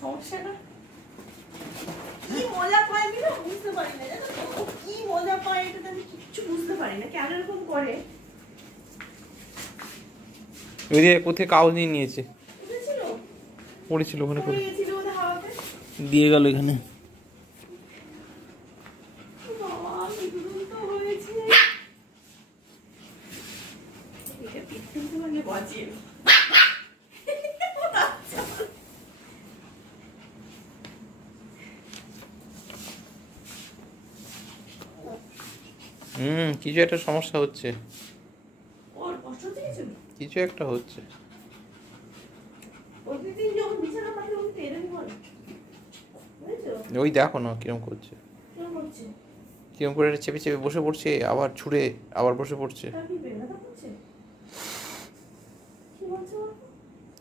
সমস্যা না কি মজা পায় আমি না বুঝতে পারি না, জানো তো কি মজা পায় এটা আমি কিচ্ছু বুঝতে পারি না কেন এরকম করে। ওই যে কোথায় কাগজ নিয়ে নিয়েছে, পড়েছিল ওখানে করে দিয়ে গেল এখানে। কিছু একটা সমস্যা হচ্ছে, কিছু একটা হচ্ছে। ওই দেখো না কিরম করছে, কিরম করে চেপে চেপে বসে পড়ছে, আবার ছুঁড়ে আবার বসে পড়ছে।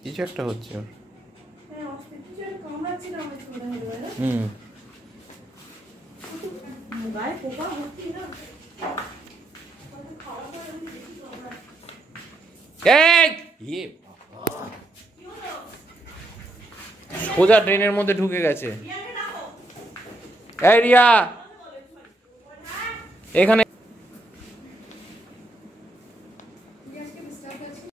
কিছু একটা হচ্ছে ওর। সোজা ড্রেনের মধ্যে ঢুকে গেছে। এই রিয়া এখানে